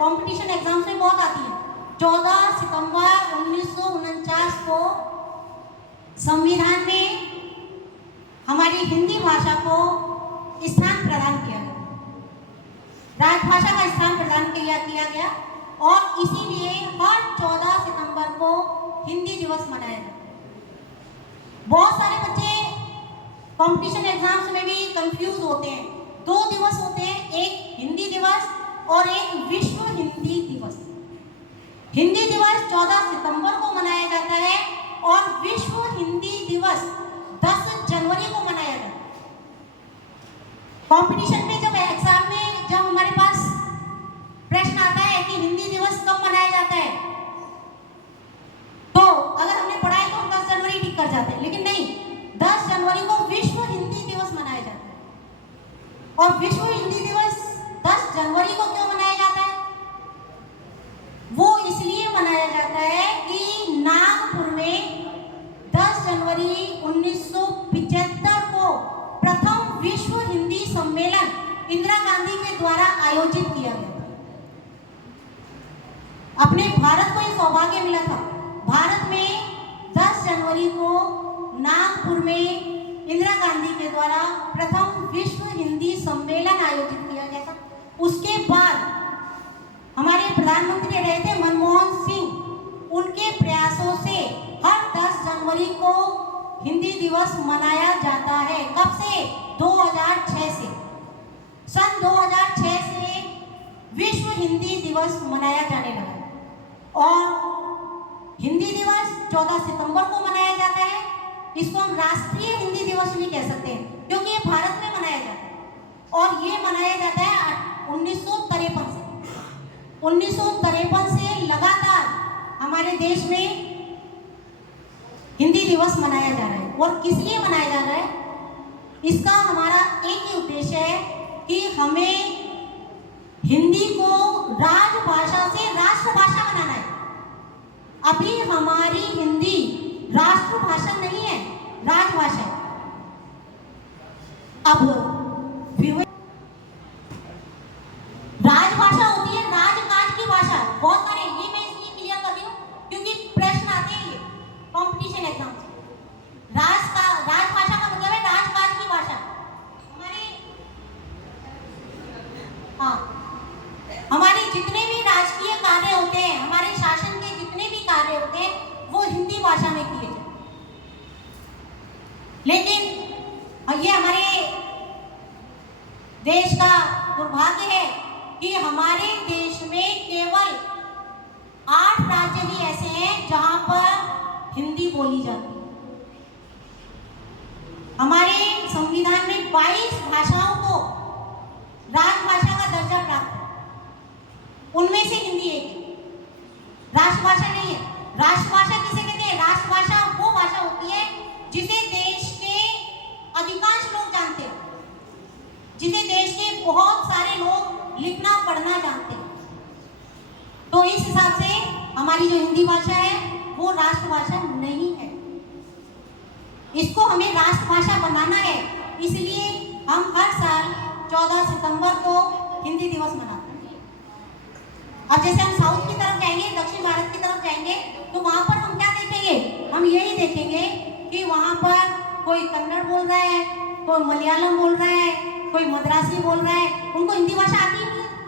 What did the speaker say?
Competition exams में बहुत आती है। 14 सितंबर 1949 को संविधान में हमारी हिंदी भाषा को स्थान प्रदान किया गया, राजभाषा का स्थान प्रदान किया गया और इसीलिए हर 14 सितंबर को हिंदी दिवस मनाया जाता है। बहुत सारे बच्चे कंपटीशन एग्जाम्स में भी कंफ्यूज होते हैं। 2 दिवस होते हैं, एक हिंदी दिवस और एक विश्व हिंदी दिवस। हिंदी दिवस 14 सितंबर को मनाया जाता है और विश्व हिंदी दिवस 10 जनवरी को मनाया जाता है। कंपटीशन में जब एग्जाम में जब हमारे पास प्रश्न आता है कि हिंदी दिवस कब मनाया जाता है, तो अगर हमने पढ़ा है तो हम 10 जनवरी टिक कर जाते हैं, लेकिन नहीं, 10 जनवरी को विश्व हिंदी दिवस मनाया जाता है। और विश्व हिंदी दिवस 10 जनवरी को क्यों मनाया जाता है? वो इसलिए मनाया जाता है कि नागपुर में 10 जनवरी 1975 को प्रथम विश्व हिंदी सम्मेलन इंदिरा गांधी के द्वारा आयोजित किया गया था। अपने भारत को ये सौभाग्य मिला था, भारत में 10 जनवरी को नागपुर में इंदिरा गांधी के द्वारा प्रथम विश्व हिंदी सम्मेलन आयोजित किया गया था। उसके बाद हमारे प्रधानमंत्री रहे थे मनमोहन सिंह, उनके प्रयासों से हर 10 जनवरी को हिंदी दिवस मनाया जाता है। कब से? 2006 से। सन 2006 से विश्व हिंदी दिवस मनाया जाने लगा और हिंदी दिवस 14 सितंबर को मनाया जाता है। इसको हम राष्ट्रीय हिंदी दिवस भी कह सकते हैं क्योंकि ये भारत में मनाया जाता है और ये मनाया जाता है 1953 से। 1953 से लगातार हमारे देश में हिंदी दिवस मनाया जा रहा है। और किस लिए मनाया जा रहा है? इसका हमारा एक ही उद्देश्य है कि हमें हिंदी को राजभाषा से राष्ट्रभाषा बनाना है। अभी हमारी हिंदी राष्ट्रभाषा नहीं है, राजभाषा है। अब राजभाषा होती है राजकाज की भाषा। बहुत सारे, ये मैं इसलिए क्लियर कर रही हूँ क्योंकि प्रश्न आते हैं ये कंपटीशन एग्जाम से। राजभाषा का मतलब है राजकाज की भाषा। हमारे जितने भी राजकीय कार्य होते हैं, हमारे शासन के जितने भी कार्य होते हैं, वो हिंदी भाषा में किए जाते हैं। लेकिन ये हमारे देश का दुर्भाग्य है कि हमारे देश में केवल 8 राज्य भी ऐसे हैं जहां पर हिंदी बोली जाती है। हमारे संविधान में 22 भाषाओं को राजभाषा का दर्जा प्राप्त है, उनमें से हिंदी एक है, राष्ट्रभाषा नहीं है। राष्ट्रभाषा किसे कहते हैं? राष्ट्रभाषा वो भाषा होती है जिसे देश के अधिकांश लोग जानते हैं, जिसे देश के बहुत सारे लोग लिखना पढ़ना जानते हैं। तो इस हिसाब से हमारी जो हिंदी भाषा है वो राष्ट्रभाषा नहीं है। इसको हमें राष्ट्रभाषा बनाना है, इसलिए हम हर साल 14 सितंबर को हिंदी दिवस मनाते हैं। अब जैसे हम साउथ की तरफ जाएंगे, दक्षिण भारत की तरफ जाएंगे, तो वहां पर हम क्या देखेंगे? हम यही देखेंगे कि वहां पर कोई कन्नड़ बोल रहा है, कोई मलयालम बोल रहा है, कोई मद्रासी बोल रहा है, उनको हिंदी भाषा आती ही नहीं है।